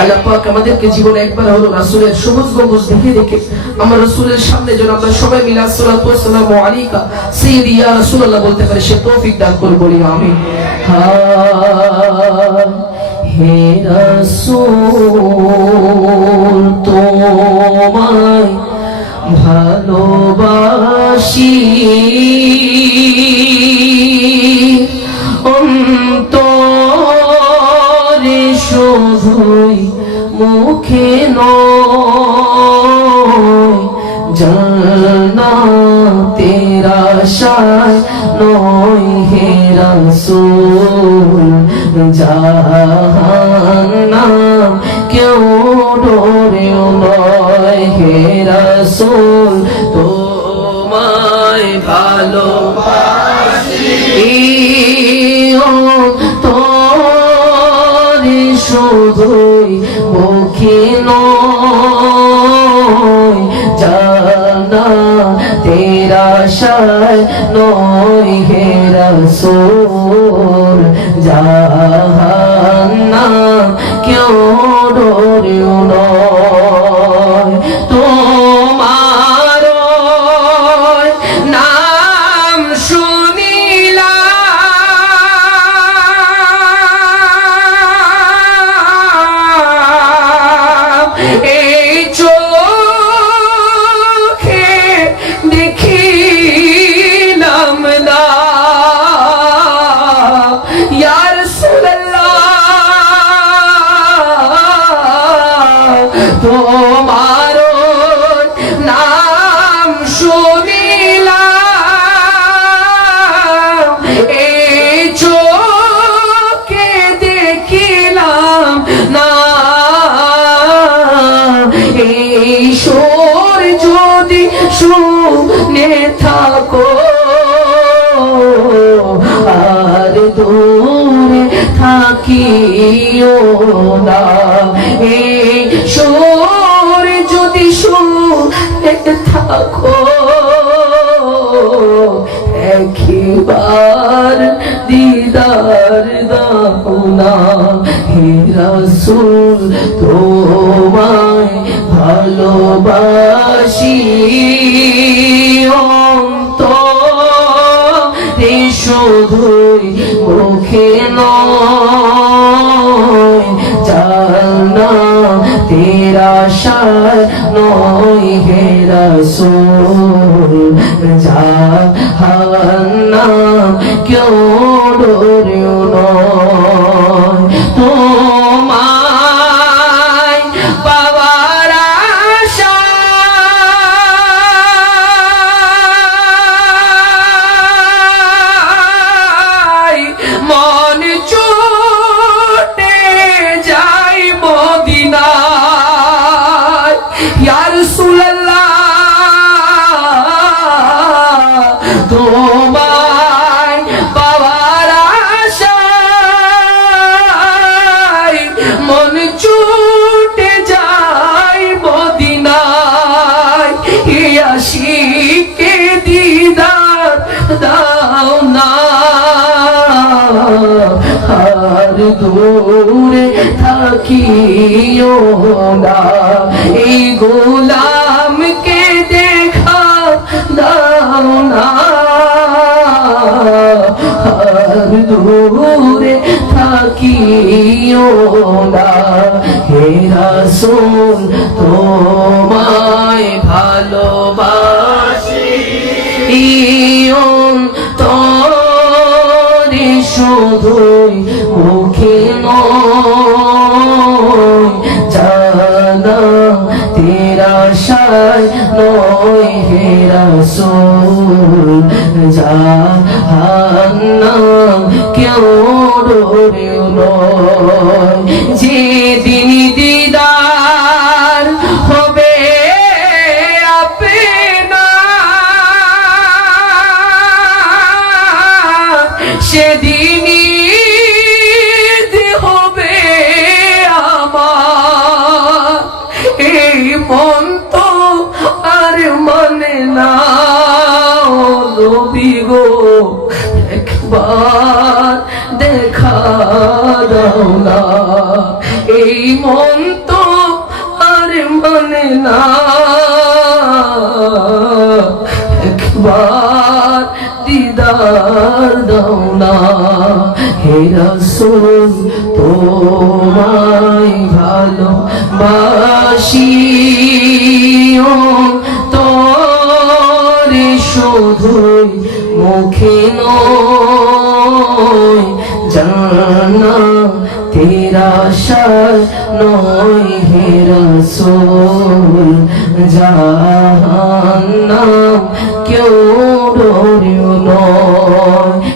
আল্লাহ পাক আমাদেরকে জীবনে একবার হলো রাসূলের সবুজ গম্বুজ দেখে দেখে আমরা রাসূলের সামনে যেন আমরা সবাই মিলে আসসালাতু ওয়াসসালামু আলাইকা সাইয়্যিদি ইয়া রাসূলুল্লাহ বলতে পারি, সে তৌফিক দান করুন, বলি আমিন। হে রাসূল তোমায় ভালোবাসি, অন্তরে শুধুই মুখে নয়, জান্নাতের আশায় নয় হে রাসূল, জাহান্নাম কেউ ডরেও নয় হে রাসূল তোমায় ভালোবাসি, অন্তরে শুধুই মুখে নয়, জান্নাতের আশায় নয় হে রাসূল, জাহান্নাম কেউ ডরেও নয়। তোমার নাম শুনিলাম, এই চোখে দেখিলাম না, ইয়া রাসূলুল্লাহ তোমার নাম শুনিলাম, এই চোখে দেখিলাম না, এই সুর যদি শুনে থাকো আর দূরে থাকিও না, এই সুর যদি শুনে থাকো একবার দিদার দাও না হে রাসূল তোমায় ভালোবাসি, অন্তরে শুধুই মুখে নয়, জান্নাতের আশায় নয় হে রাসূল, জাহান্নাম কেউ ডরেও নয়। তোমায় পাওয়ার আশায় মন ছুটে যায় মদিনায়, ইয়া রাসূলুল্লাহ তোমায় পাওয়ার আশায় মন ছুটে যায় মদিনায়, হে আশিকে দিদার দাও না আর দূরে থাকিও না, এই গোলামকে দেখা দাও না আর দূরে থাকিও না হে রাসূল তোমায় ভালোবাসি, অন্তরে শুধুই মুখে নয়, জান্নাতের আশায় নয় হে রাসূল, জাহান্নাম কেউ ডরেও নয়। যেদিন দিদার হবে আপনার, সেদিনই হবে আমার, এই মন তো আর মানে না নবী গো, একবার দেখা দাও না, এই মন মন তো আর মানে না, একবার দিদার দাও না। হে রাসূল তোমায় ভালোবাসি, তোরে শুধুই মুখে নয়, জান্নাতের আশায় নয় হে রাসূল, জাহান্নাম কেউ ডরেও নয়।